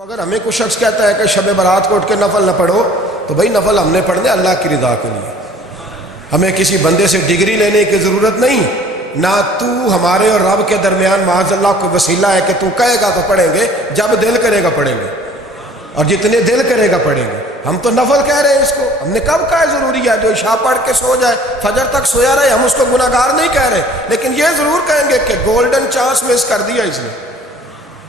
اگر ہمیں کوئی شخص کہتا ہے کہ شب برات کو اٹھ کے نفل نہ پڑھو تو بھائی نفل ہم نے پڑھنے اللہ کی رضا کے لیے، ہمیں کسی بندے سے ڈگری لینے کی ضرورت نہیں، نہ تو ہمارے اور رب کے درمیان معاذ اللہ کوئی وسیلہ ہے کہ تو کہے گا تو پڑھیں گے، جب دل کرے گا پڑھیں گے اور جتنے دل کرے گا پڑھیں گے۔ ہم تو نفل کہہ رہے ہیں اس کو، ہم نے کب کہا ضروری ہے جو عشاء پڑھ کے سو جائے فجر تک سویا رہے، ہم اس کو گناہ گار نہیں کہہ رہے، لیکن یہ ضرور کہیں گے کہ گولڈن چانس مس کر دیا اس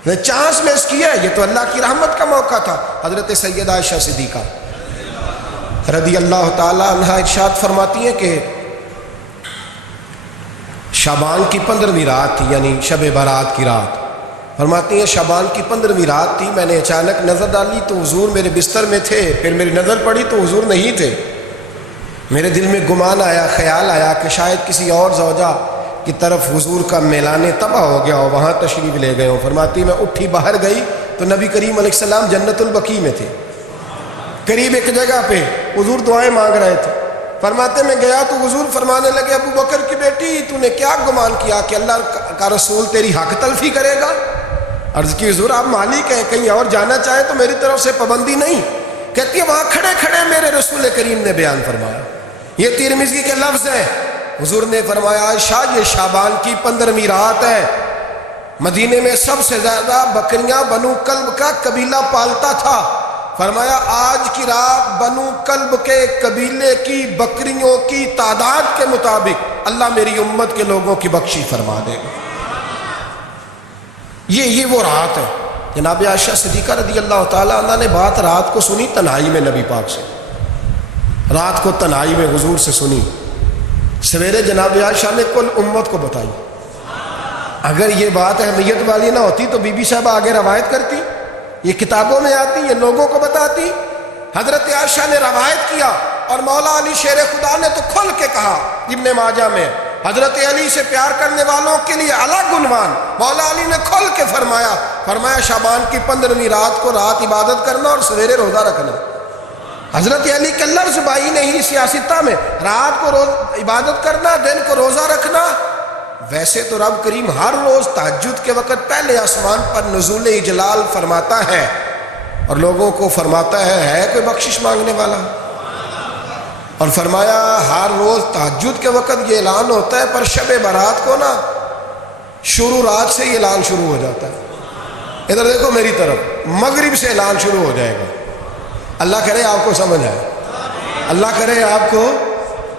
نے چانس مس کیا ہے، یہ تو اللہ کی رحمت کا موقع تھا۔ حضرت سیدہ عائشہ صدیقہ رضی اللہ تعالی عنہا ارشاد فرماتی ہیں کہ شعبان کی 15ویں رات تھی، یعنی شب برات کی رات، فرماتی ہیں شعبان کی 15ویں رات تھی، میں نے اچانک نظر ڈالی تو حضور میرے بستر میں تھے، پھر میری نظر پڑی تو حضور نہیں تھے، میرے دل میں گمان آیا، خیال آیا کہ شاید کسی اور زوجہ کی طرف حضور کا میلانے تباہ ہو گیا ہو، وہاں تشریف لے گئے ہوں۔ فرماتی میں اٹھی باہر گئی تو نبی کریم علیہ السلام جنت البقیع میں تھے، قریب ایک جگہ پہ حضور دعائیں مانگ رہے تھے۔ فرماتے میں گیا تو حضور فرمانے لگے ابو بکر کی بیٹی تو نے کیا گمان کیا کہ اللہ کا رسول تیری حق تلفی کرے گا؟ عرض کی حضور آپ مالک ہیں، کہیں اور جانا چاہیں تو میری طرف سے پابندی نہیں۔ کہتی ہے وہاں کھڑے کھڑے میرے رسول کریم نے بیان فرمایا، یہ ترمذی کے لفظ ہیں، حضور نے فرمایا عائشہ یہ شعبان کی 15ویں رات ہے، مدینے میں سب سے زیادہ بکریاں بنو کلب کا قبیلہ پالتا تھا، فرمایا آج کی رات بنو کلب کے قبیلے کی بکریوں کی تعداد کے مطابق اللہ میری امت کے لوگوں کی بخشی فرما دے گا۔ یہ وہ رات ہے۔ جناب عائشہ صدیقہ رضی اللہ تعالیٰ عنہ نے بات رات کو سنی تنہائی میں، نبی پاک سے رات کو تنہائی میں حضور سے سنی، سویرے جناب عائشہ نے کل امت کو بتائی۔ اگر یہ بات اہمیت والی نہ ہوتی تو بی بی صاحبہ آگے روایت کرتی، یہ کتابوں میں آتی، یہ لوگوں کو بتاتی۔ حضرت عائشہ نے روایت کیا اور مولا علی شیر خدا نے تو کھل کے کہا، ابن ماجہ میں حضرت علی سے پیار کرنے والوں کے لیے الگ عنوان، مولا علی نے کھل کے فرمایا شعبان کی 15ویں رات کو رات عبادت کرنا اور سویرے روزہ رکھنا۔ حضرت علی کے لفظ بائی نہیں سیاستہ میں، رات کو روز عبادت کرنا، دن کو روزہ رکھنا۔ ویسے تو رب کریم ہر روز تہجد کے وقت پہلے آسمان پر نزول اجلال فرماتا ہے اور لوگوں کو فرماتا ہے کوئی بخشش مانگنے والا، اور فرمایا ہر روز تہجد کے وقت یہ اعلان ہوتا ہے، پر شب برات کو نا شروع رات سے یہ اعلان شروع ہو جاتا ہے۔ ادھر دیکھو میری طرف، مغرب سے اعلان شروع ہو جائے گا۔ اللہ کرے آپ کو سمجھ آئے، اللہ کرے آپ کو،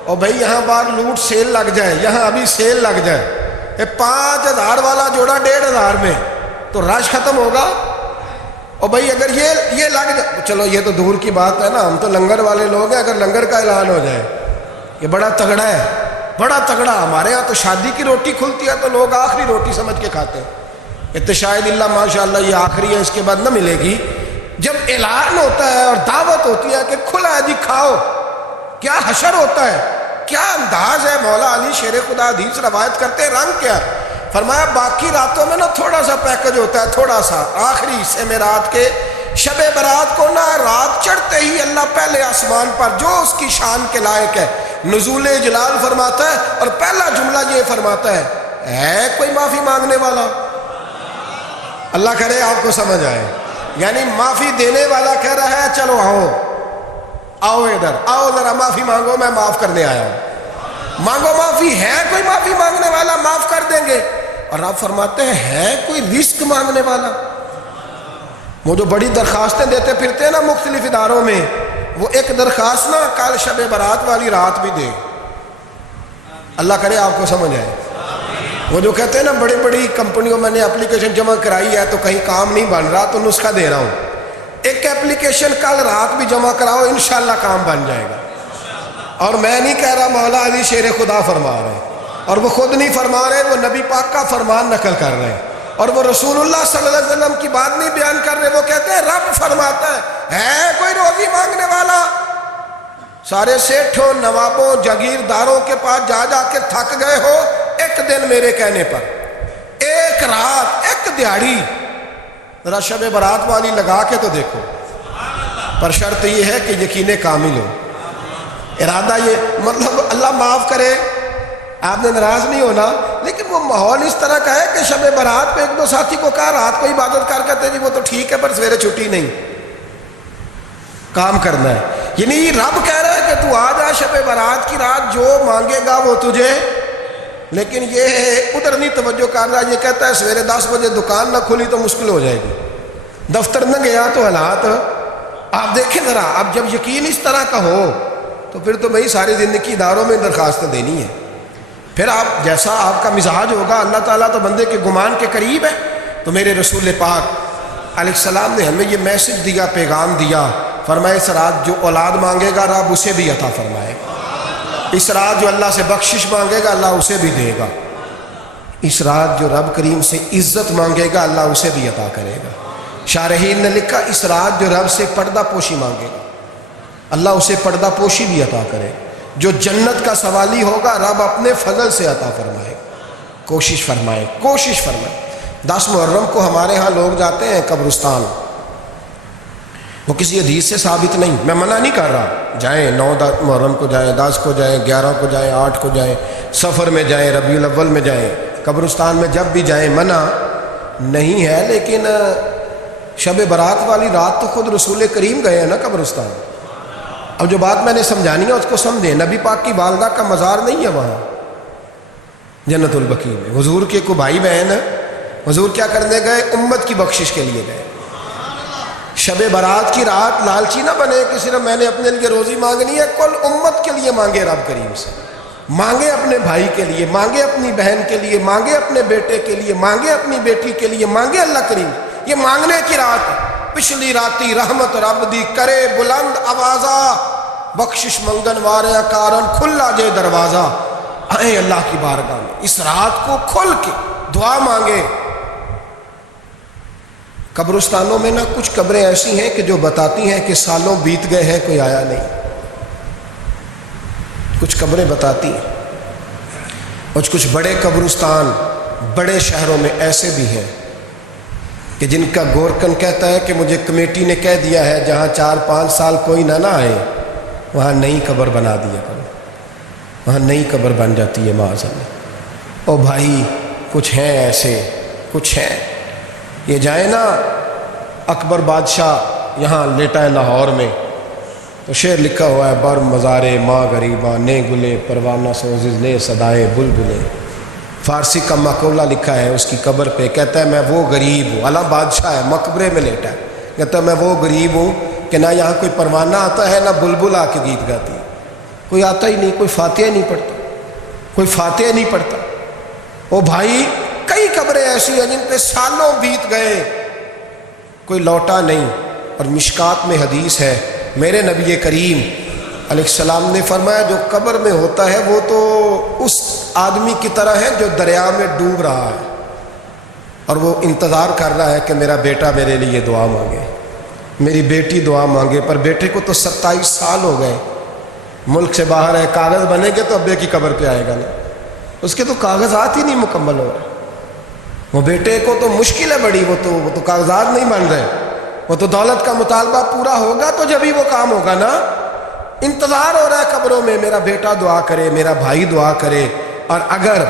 اور بھائی یہاں بار لوٹ سیل لگ جائے، یہاں ابھی سیل لگ جائے، 5000 والا جوڑا 1500 میں تو رش ختم ہوگا۔ اور بھائی اگر یہ لگ جائے، چلو یہ تو دور کی بات ہے نا، ہم تو لنگر والے لوگ ہیں، اگر لنگر کا اعلان ہو جائے یہ بڑا تگڑا ہے، بڑا تگڑا۔ ہمارے ہاں تو شادی کی روٹی کھلتی ہے تو لوگ آخری روٹی سمجھ کے کھاتے ہیں، تو شاید اللہ ماشاءاللہ یہ آخری ہے، اس کے بعد نہ ملے گی۔ جب اعلان ہوتا ہے اور دعوت ہوتی ہے کہ کھلا ہے جی کھاؤ، کیا حشر ہوتا ہے، کیا انداز ہے۔ مولا علی شیر خدا حدیث روایت کرتے ہیں، رنگ کیا، فرمایا باقی راتوں میں نا تھوڑا سا پیکج ہوتا ہے، تھوڑا سا، آخری حصے میں رات کے شب برات کو نا رات چڑھتے ہی اللہ پہلے آسمان پر جو اس کی شان کے لائق ہے نزول جلال فرماتا ہے، اور پہلا جملہ یہ فرماتا ہے کوئی معافی مانگنے والا؟ اللہ کرے آپ کو سمجھ آئے، یعنی معافی دینے والا کہہ رہا ہے چلو آؤ ادھر آؤ ذرا معافی مانگو، میں معاف کرنے آیا ہوں، مانگو معافی، ہے کوئی معافی مانگنے والا؟ معاف کر دیں گے۔ اور آپ فرماتے ہیں ہے کوئی رزق مانگنے والا؟ وہ جو بڑی درخواستیں دیتے پھرتے ہیں نا مختلف اداروں میں، وہ ایک درخواست نا کل شب برات والی رات بھی دے۔ اللہ کرے آپ کو سمجھ آئے۔ وہ جو کہتے ہیں نا بڑی بڑی کمپنیوں میں نے اپلیکیشن جمع کرائی ہے تو کہیں کام نہیں بن رہا تو نسخہ دے رہا ہوں، ایک اپلیکیشن کل رات بھی جمع کراؤ انشاءاللہ کام بن جائے گا۔ اور میں نہیں کہہ رہا، مولا علی شیر خدا فرما رہے ہیں، اور وہ خود نہیں فرما رہے، وہ نبی پاک کا فرمان نقل کر رہے ہیں، اور وہ رسول اللہ صلی اللہ علیہ وسلم کی بات نہیں بیان کر رہے، وہ کہتے ہیں رب فرماتا ہے کوئی روزی مانگنے والا؟ سارے سیٹھوں نوابوں جاگیرداروں کے پاس جا جا کے تھک گئے ہو، ایک دن میرے کہنے پر، ایک رات، ایک دیہڑی ذرا شب برات والی لگا کے تو دیکھو، پر شرط یہ ہے کہ یقین کامل ہو، ارادہ یہ، مطلب اللہ معاف کرے آپ نے ناراض نہیں ہونا، لیکن وہ ماحول اس طرح کا ہے کہ شب برات پہ ایک دو ساتھی کو کہا رات کو عبادت کر کہتے جی وہ تو ٹھیک ہے پر سویرے چھٹی نہیں، کام کرنا ہے. یعنی رب کہہ رہا ہے کہ تو آ جا شب برات کی رات، جو مانگے گا وہ تجھے. لیکن یہ ادھر نہیں توجہ کر رہا، یہ کہتا ہے سویرے 10 بجے دکان نہ کھلی تو مشکل ہو جائے گی، دفتر نہ گیا تو حالات. آپ دیکھیں ذرا، اب جب یقین اس طرح کا ہو تو پھر تو بھائی ساری زندگی اداروں میں درخواستیں دینی ہے. پھر آپ جیسا آپ کا مزاج ہوگا، اللہ تعالیٰ تو بندے کے گمان کے قریب ہے. تو میرے رسول پاک علیہ السلام نے ہمیں یہ میسج دیا، پیغام دیا، فرمایا اس رات جو اولاد مانگے گا رب اسے بھی عطا فرمائے گا. اس رات جو اللہ سے بخشش مانگے گا اللہ اسے بھی دے گا. اس رات جو رب کریم سے عزت مانگے گا اللہ اسے بھی عطا کرے گا. شارحین نے لکھا اس رات جو رب سے پردہ پوشی مانگے گا اللہ اسے پردہ پوشی بھی عطا کرے. جو جنت کا سوالی ہوگا رب اپنے فضل سے عطا فرمائے. کوشش فرمائے، کوشش فرمائے. 10 محرم کو ہمارے ہاں لوگ جاتے ہیں قبرستان، وہ کسی حدیث سے ثابت نہیں، میں منع نہیں کر رہا، جائیں 9 محرم کو جائیں، 10 کو جائیں، 11 کو جائیں، 8 کو جائیں، سفر میں جائیں، ربیع الاول میں جائیں، قبرستان میں جب بھی جائیں منع نہیں ہے. لیکن شب برات والی رات تو خود رسول کریم گئے ہیں نا قبرستان. اب جو بات میں نے سمجھانی ہے اس کو سمجھیں. نبی پاک کی والدہ کا مزار نہیں ہے وہاں جنت البقیع میں. حضور کے کو بھائی بہن، حضور کیا کرنے گئے؟ امت کی بخشش کے لیے گئے. شب برات کی رات لالچی نہ بنے کہ صرف میں نے اپنے لیے روزی مانگنی ہے، کل امت کے لیے مانگے رب کریم سے. مانگے اپنے بھائی کے لیے، مانگے اپنی بہن کے لیے، مانگے اپنے بیٹے کے لیے، مانگے اپنی بیٹی کے لیے، مانگے اللہ کریم. یہ مانگنے کی رات ہے. پچھلی راتی رحمت رب دی کرے بلند آوازہ، بخشش منگن واریاں کارن کھلا جے دروازہ. آئیں اللہ کی بارگاہ میں اس رات کو کھل کے دعا مانگے. قبرستانوں میں نا کچھ قبریں ایسی ہیں کہ جو بتاتی ہیں کہ سالوں بیت گئے ہیں کوئی آیا نہیں. کچھ قبریں بتاتی ہیں. اور کچھ بڑے قبرستان بڑے شہروں میں ایسے بھی ہیں کہ جن کا گورکن کہتا ہے کہ مجھے کمیٹی نے کہہ دیا ہے جہاں 4-5 سال کوئی نہ آئے وہاں نئی قبر بنا دیا کرو، وہاں نئی قبر بن جاتی ہے معاذ اللہ. او بھائی کچھ ہیں ایسے، کچھ ہیں. یہ جائے نا اکبر بادشاہ یہاں لیٹا ہے لاہور میں، تو شعر لکھا ہوا ہے بر مزارے ماں غریباں نے گلے پروانہ سوزز لے صدائے بلبلے. فارسی کا مقولہ لکھا ہے اس کی قبر پہ، کہتا ہے میں وہ غریب ہوں، اعلیٰ بادشاہ ہے مقبرے میں لیٹا ہے، کہتا ہے میں وہ غریب ہوں کہ نہ یہاں کوئی پروانہ آتا ہے نہ بلبل آ کے گیت گاتی ہے. کوئی آتا ہی نہیں، کوئی فاتحہ نہیں پڑھتا، کوئی فاتحہ نہیں پڑھتا. او بھائی کئی قبریں ایسی ہیں جن پہ سالوں بیت گئے کوئی لوٹا نہیں. اور مشکات میں حدیث ہے میرے نبی کریم علیہ السلام نے فرمایا جو قبر میں ہوتا ہے وہ تو اس آدمی کی طرح ہے جو دریا میں ڈوب رہا ہے اور وہ انتظار کر رہا ہے کہ میرا بیٹا میرے لیے دعا مانگے، میری بیٹی دعا مانگے. پر بیٹے کو تو 27 سال ہو گئے، ملک سے باہر ہے، کاغذ بنے گے تو ابے کی قبر پہ آئے گا نا، اس کے تو کاغذات ہی نہیں مکمل ہو رہے. وہ بیٹے کو تو مشکل ہے بڑی، وہ تو کاغذات نہیں بن رہے. وہ تو دولت کا مطالبہ پورا ہوگا تو جب ہی وہ کام ہوگا نا. انتظار ہو رہا ہے قبروں میں میرا بیٹا دعا کرے، میرا بھائی دعا کرے. اور اگر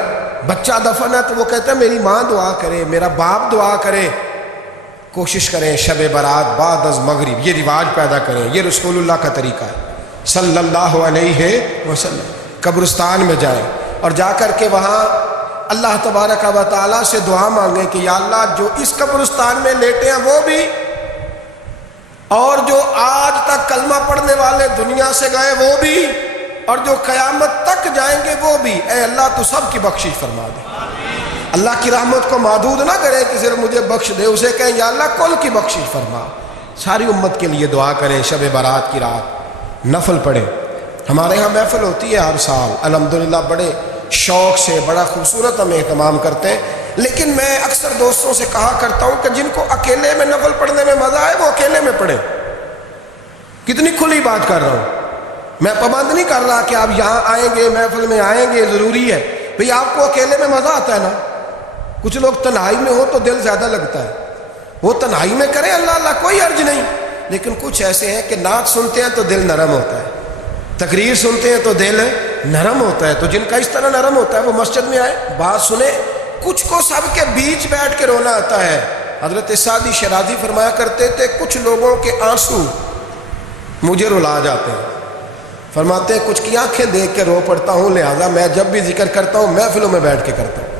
بچہ دفن ہے تو وہ کہتا ہے میری ماں دعا کرے، میرا باپ دعا کرے. کوشش کریں شب برات بعد از مغرب یہ رواج پیدا کریں. یہ رسول اللہ کا طریقہ ہے صلی اللہ علیہ وسلم. قبرستان میں جائیں اور جا کر کے وہاں اللہ تبارک و تعالیٰ سے دعا مانگیں کہ یا اللہ جو اس قبرستان میں لیٹے ہیں وہ بھی، اور جو آج تک کلمہ پڑھنے والے دنیا سے گئے وہ بھی، اور جو قیامت تک جائیں گے وہ بھی. اے اللہ تو سب کی بخشش فرما دے. اللہ کی رحمت کو محدود نہ کرے کہ صرف مجھے بخش دے، اسے کہیں یا اللہ کل کی بخشش فرما. ساری امت کے لیے دعا کریں. شب برات کی رات نفل پڑھیں. ہمارے ہاں محفل ہوتی ہے ہر سال الحمدللہ، بڑے شوق سے بڑا خوبصورت ہم اہتمام کرتے ہیں. لیکن میں اکثر دوستوں سے کہا کرتا ہوں کہ جن کو اکیلے میں نفل پڑھنے میں مزہ آئے وہ اکیلے میں پڑھیں. کتنی کھلی بات کر رہا ہوں، میں پابند نہیں کر رہا کہ آپ یہاں آئیں گے محفل میں آئیں گے ضروری ہے. بھئی آپ کو اکیلے میں مزہ آتا ہے نا. کچھ لوگ تنہائی میں ہو تو دل زیادہ لگتا ہے، وہ تنہائی میں کریں اللہ اللہ کوئی عرض نہیں. لیکن کچھ ایسے ہیں کہ نعت سنتے ہیں تو دل نرم ہوتا ہے، تقریر سنتے ہیں تو دل نرم ہوتا ہے، تو جن کا اس طرح نرم ہوتا ہے وہ مسجد میں آئے، بات سنے، کچھ کو سب کے بیچ بیٹھ کے رونا آتا ہے۔ حضرت سعدی شیرازی فرمایا کرتے تھے کچھ لوگوں کے آنسو مجھے رلا جاتے ہیں، فرماتے ہیں کچھ کی آنکھیں دیکھ کے رو پڑتا ہوں، لہٰذا میں جب بھی ذکر کرتا ہوں محفلوں میں بیٹھ کے کرتا ہوں،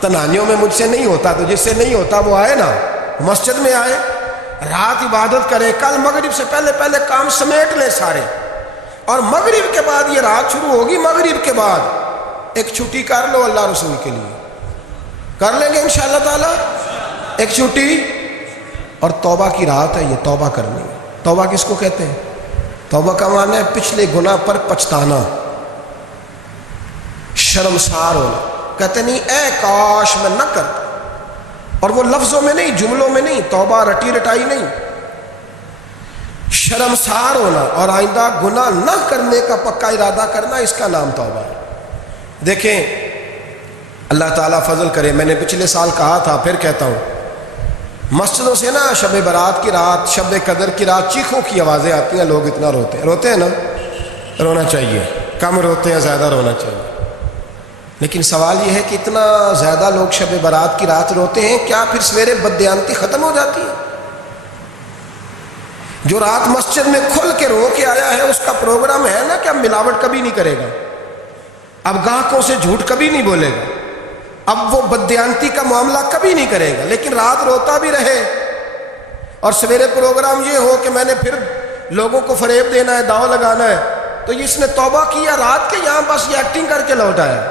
تنہائیوں میں مجھ سے نہیں ہوتا، تو جس سے نہیں ہوتا وہ آئے نا، مسجد میں آئے، رات عبادت کرے، کل مغرب سے پہلے کام سمیٹ لے سارے، اور مغرب کے بعد یہ رات شروع ہوگی، مغرب کے بعد ایک چھٹی کر لو اللہ رسول کے لیے، کر لیں گے انشاءاللہ تعالی ایک چھٹی، اور توبہ کی رات ہے یہ، توبہ کرنی ہے۔ توبہ کس کو کہتے ہیں؟ توبہ کا معنی ہے پچھلے گناہ پر پچھتانا، شرمسار ہونا، کہتے نہیں اے کاش میں نہ کرتا، اور وہ لفظوں میں نہیں، جملوں میں نہیں، توبہ رٹی رٹائی نہیں، شرمسار ہونا اور آئندہ گناہ نہ کرنے کا پکا ارادہ کرنا، اس کا نام توبہ ہے۔ دیکھیں اللہ تعالیٰ فضل کرے، میں نے پچھلے سال کہا تھا پھر کہتا ہوں، مسجدوں سے نا شب برات کی رات، شب قدر کی رات چیخوں کی آوازیں آتی ہیں، لوگ اتنا روتے ہیں نا، رونا چاہیے، کم روتے ہیں زیادہ رونا چاہیے، لیکن سوال یہ ہے کہ اتنا زیادہ لوگ شب برات کی رات روتے ہیں، کیا پھر سویرے بددیانتی ختم ہو جاتی ہے؟ جو رات مسجد میں کھل کے رو کے آیا ہے اس کا پروگرام ہے نا کہ اب ملاوٹ کبھی نہیں کرے گا، اب گاہکوں سے جھوٹ کبھی نہیں بولے گا، اب وہ بددیانتی کا معاملہ کبھی نہیں کرے گا، لیکن رات روتا بھی رہے اور سویرے پروگرام یہ ہو کہ میں نے پھر لوگوں کو فریب دینا ہے، داؤ لگانا ہے، تو اس نے توبہ کیا رات کے، یہاں بس یہ ایکٹنگ کر کے لوٹ آیا،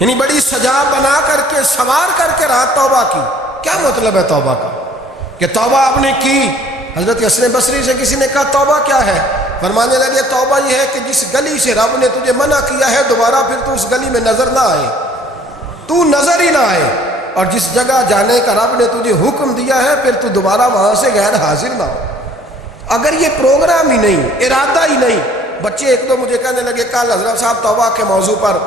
یعنی بڑی سجا بنا کر کے سوار کر کے رات توبہ کی۔ کیا مطلب ہے توبہ کا؟ کہ توبہ آپ نے کی۔ حضرت حسن بصری سے کسی نے کہا توبہ کیا ہے؟ فرمانے لگے توبہ یہ ہے کہ جس گلی سے رب نے تجھے منع کیا ہے دوبارہ پھر تو اس گلی میں نظر نہ آئے، تو نظر ہی نہ آئے، اور جس جگہ جانے کا رب نے تجھے حکم دیا ہے پھر تو دوبارہ وہاں سے غیر حاضر نہ ہو۔ اگر یہ پروگرام ہی نہیں، ارادہ ہی نہیں، بچے ایک دو مجھے کہنے لگے کل حضرت صاحب توبہ کے موضوع پر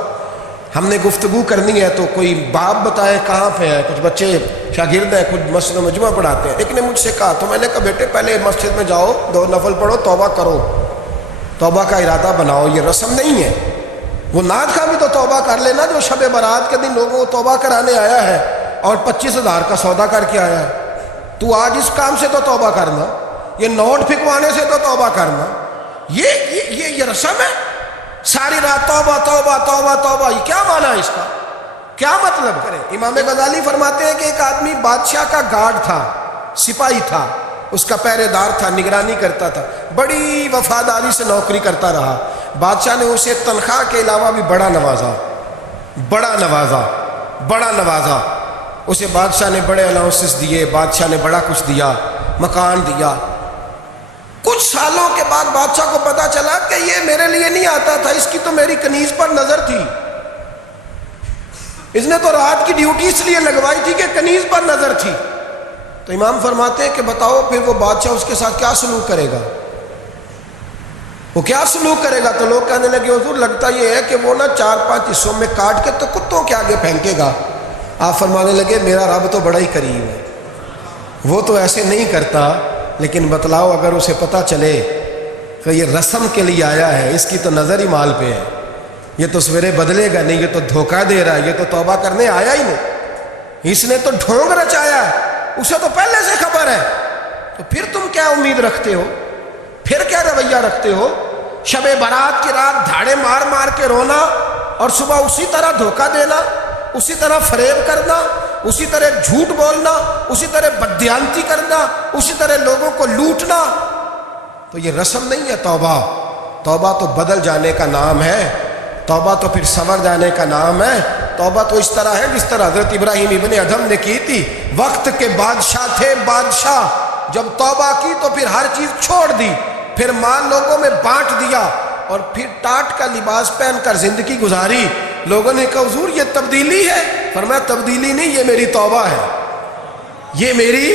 ہم نے گفتگو کرنی ہے تو کوئی باب بتائے کہاں پہ ہے، کچھ بچے شاگرد ہیں، کچھ مسجدوں میں جمعہ پڑھاتے ہیں، ایک نے مجھ سے کہا، تو میں نے کہا بیٹے پہلے مسجد میں جاؤ، 2 نفل پڑھو، توبہ کرو، توبہ کا ارادہ بناؤ، یہ رسم نہیں ہے۔ وہ نعت کا بھی تو توبہ کر لینا جو شب برات کے دن لوگوں کو توبہ کرانے آیا ہے اور 25,000 کا سودا کر کے آیا ہے، تو آج اس کام سے تو توبہ کرنا، یہ نوٹ پھکوانے سے تو توبہ کرنا، یہ رسم ہے؟ ساری رات توبہ توبہ توبہ توبہ، یہ کیا معنی ہے اس کا؟ کیا مطلب کریں؟ امام غزالی فرماتے ہیں کہ ایک آدمی بادشاہ کا گارڈ تھا، سپاہی تھا، اس کا پہرے دار تھا، نگرانی کرتا تھا، بڑی وفاداری سے نوکری کرتا رہا، بادشاہ نے اسے تنخواہ کے علاوہ بھی بڑا نوازا، اسے بادشاہ نے بڑے الاؤنسز دیے، بادشاہ نے بڑا کچھ دیا، مکان دیا۔ کچھ سالوں کے بعد بادشاہ کو پتا چلا کہ یہ میرے لیے نہیں آتا تھا، اس کی تو میری کنیز پر نظر تھی، اس نے تو رات کی ڈیوٹی اس لیے لگوائی تھی کہ کنیز پر نظر تھی۔ تو امام فرماتے ہیں کہ بتاؤ پھر وہ بادشاہ اس کے ساتھ کیا سلوک کرے گا؟ وہ کیا سلوک کرے گا؟ تو لوگ کہنے لگے حضور لگتا یہ ہے کہ وہ نا 4-5 حصوں میں کاٹ کے تو کتوں کے آگے پھینکے گا۔ آپ فرمانے لگے میرا رب تو بڑا ہی کریم ہے، وہ تو ایسے نہیں کرتا، لیکن بتلاؤ اگر اسے پتا چلے کہ یہ رسم کے لیے آیا ہے، اس کی تو نظر ہی مال پہ ہے، یہ تو سویرے بدلے گا نہیں، یہ تو دھوکہ دے رہا ہے، یہ تو توبہ کرنے آیا ہی نہیں، اس نے تو ڈھونگ رچایا ہے، اسے تو پہلے سے خبر ہے، تو پھر تم کیا امید رکھتے ہو؟ پھر کیا رویہ رکھتے ہو؟ شب برات کی رات دھاڑے مار مار کے رونا اور صبح اسی طرح دھوکہ دینا، اسی طرح فریب کرنا، اسی طرح جھوٹ بولنا، اسی طرح بددیانتی کرنا، اسی طرح لوگوں کو لوٹنا، تو یہ رسم نہیں ہے توبہ۔ توبہ تو بدل جانے کا نام ہے، توبہ تو پھر سنور جانے کا نام ہے۔ توبہ تو اس طرح ہے جس طرح حضرت ابراہیم ابن ادھم نے کی تھی، وقت کے بادشاہ تھے، بادشاہ جب توبہ کی تو پھر ہر چیز چھوڑ دی، پھر مال لوگوں میں بانٹ دیا اور پھر ٹاٹ کا لباس پہن کر زندگی گزاری۔ لوگوں نے کہا حضور یہ تبدیلی ہے؟ فرمایا تبدیلی نہیں، یہ میری توبہ ہے، یہ میری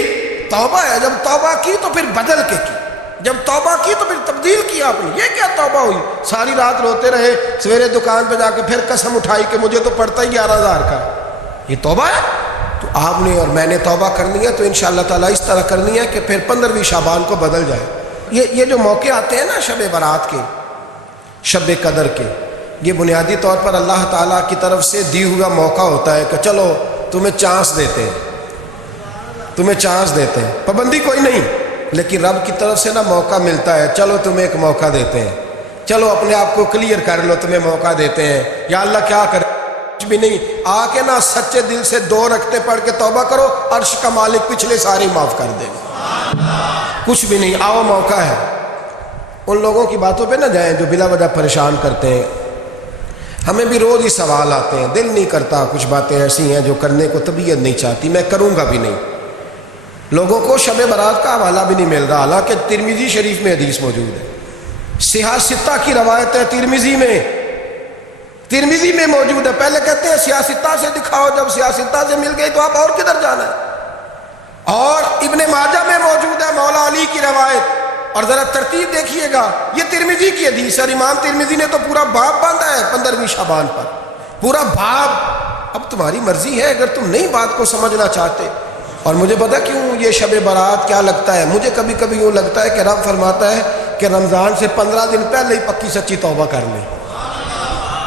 توبہ ہے۔ جب توبہ کی تو پھر بدل کے کی، جب توبہ کی تو پھر تبدیل کیا آپ نے۔ یہ کیا توبہ ہوئی؟ ساری رات روتے رہے، سویرے دکان پہ جا کے پھر قسم اٹھائی کہ مجھے تو پڑتا ہی 11,000 کا، یہ توبہ ہے؟ تو آپ نے اور میں نے توبہ کرنی ہے تو انشاءاللہ تعالیٰ اس طرح کرنی ہے کہ پھر 15ویں شعبان کو بدل جائے۔ یہ جو موقع آتے ہیں نا شب برات کے، شب قدر کے، یہ بنیادی طور پر اللہ تعالیٰ کی طرف سے دی ہوا موقع ہوتا ہے کہ چلو تمہیں چانس دیتے ہیں، تمہیں چانس دیتے ہیں، پابندی کوئی نہیں، لیکن رب کی طرف سے نا موقع ملتا ہے، چلو تمہیں ایک موقع دیتے ہیں، چلو اپنے آپ کو کلیئر کر لو، تمہیں موقع دیتے ہیں۔ یا اللہ کیا کرے، کچھ بھی نہیں، آ کے نا سچے دل سے 2 رکعتیں پڑھ کے توبہ کرو، عرش کا مالک پچھلے ساری معاف کر دے گا۔ کچھ بھی نہیں، آؤ موقع ہے۔ ان لوگوں کی باتوں پہ نہ جائیں جو بلا وجہ پریشان کرتے ہیں۔ ہمیں بھی روز ہی سوال آتے ہیں، دل نہیں کرتا، کچھ باتیں ایسی ہیں جو کرنے کو طبیعت نہیں چاہتی، میں کروں گا بھی نہیں۔ لوگوں کو شب برات کا حوالہ بھی نہیں مل رہا، حالانکہ ترمذی شریف میں حدیث موجود ہے، صحاح ستہ کی روایت ہے، ترمذی میں موجود ہے۔ پہلے کہتے ہیں صحاح ستہ سے دکھاؤ، جب صحاح ستہ سے مل گئی تو آپ اور کدھر جانا ہے؟ اور ابن ماجہ میں موجود ہے مولا علی کی روایت، اور ذرا ترتیب دیکھیے گا، یہ ترمذی کی حدیث ہے، امام ترمذی نے تو پورا باب باندھا ہے 15ویں شعبان پر، پورا باب۔ اب تمہاری مرضی ہے، اگر تم نئی بات کو سمجھنا چاہتے۔ اور مجھے پتا کیوں یہ شب برات کیا لگتا ہے، مجھے کبھی کبھی یوں لگتا ہے کہ رب فرماتا ہے کہ رمضان سے 15 دن پہلے ہی پکی سچی توبہ کر لیں،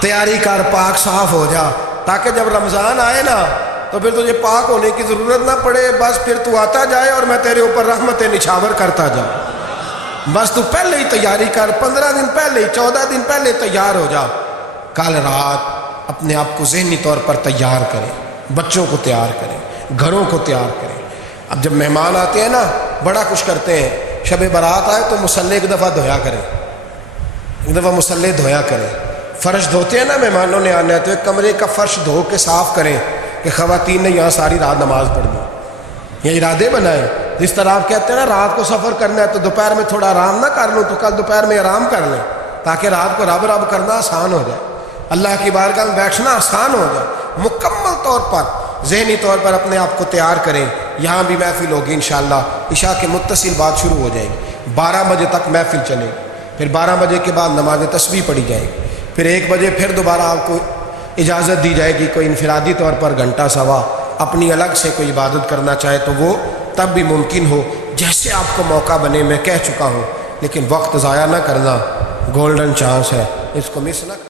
تیاری کر، پاک صاف ہو جا، تاکہ جب رمضان آئے نا تو پھر تجھے پاک ہونے کی ضرورت نہ پڑے، بس پھر تو آتا جائے اور میں تیرے اوپر رحمتیں نچھاور کرتا جاؤں۔ بس تو پہلے ہی تیاری کر، 15 دن پہلے، 14 دن پہلے تیار ہو جا۔ کل رات اپنے آپ کو ذہنی طور پر تیار کریں، بچوں کو تیار کریں، گھروں کو تیار کریں۔ اب جب مہمان آتے ہیں نا بڑا کچھ کرتے ہیں، شب برات آئے تو مصلی ایک دفعہ دھویا کریں، ایک دفعہ مصلی دھویا کریں۔ فرش دھوتے ہیں نا مہمانوں نے آنا ہے تو ایک کمرے کا فرش دھو کے صاف کریں کہ خواتین نے یہاں ساری رات نماز پڑھ دی، یہ ارادے بنائیں۔ جس طرح آپ کہتے ہیں نا رات کو سفر کرنا ہے تو دوپہر میں تھوڑا آرام نہ کر لوں، تو کل دوپہر میں آرام کر لیں، تاکہ رات کو رب رب کرنا آسان ہو جائے، اللہ کی بارگاہ میں بیٹھنا آسان ہو جائے۔ مکمل طور پر ذہنی طور پر اپنے آپ کو تیار کریں۔ یہاں بھی محفل ہوگی انشاءاللہ، عشاء کے متصل بعد شروع ہو جائے گی، 12 بجے تک محفل چلے گی، پھر 12 بجے کے بعد نماز تسبیح پڑھی جائے گی، پھر 1 بجے پھر دوبارہ آپ کو اجازت دی جائے گی، کوئی انفرادی طور پر گھنٹہ سوا اپنی الگ سے کوئی عبادت کرنا چاہے تو وہ تب بھی ممکن ہو، جیسے آپ کو موقع بنے۔ میں کہہ چکا ہوں، لیکن وقت ضائع نہ کرنا، گولڈن چانس ہے، اس کو مس نہ کرنا۔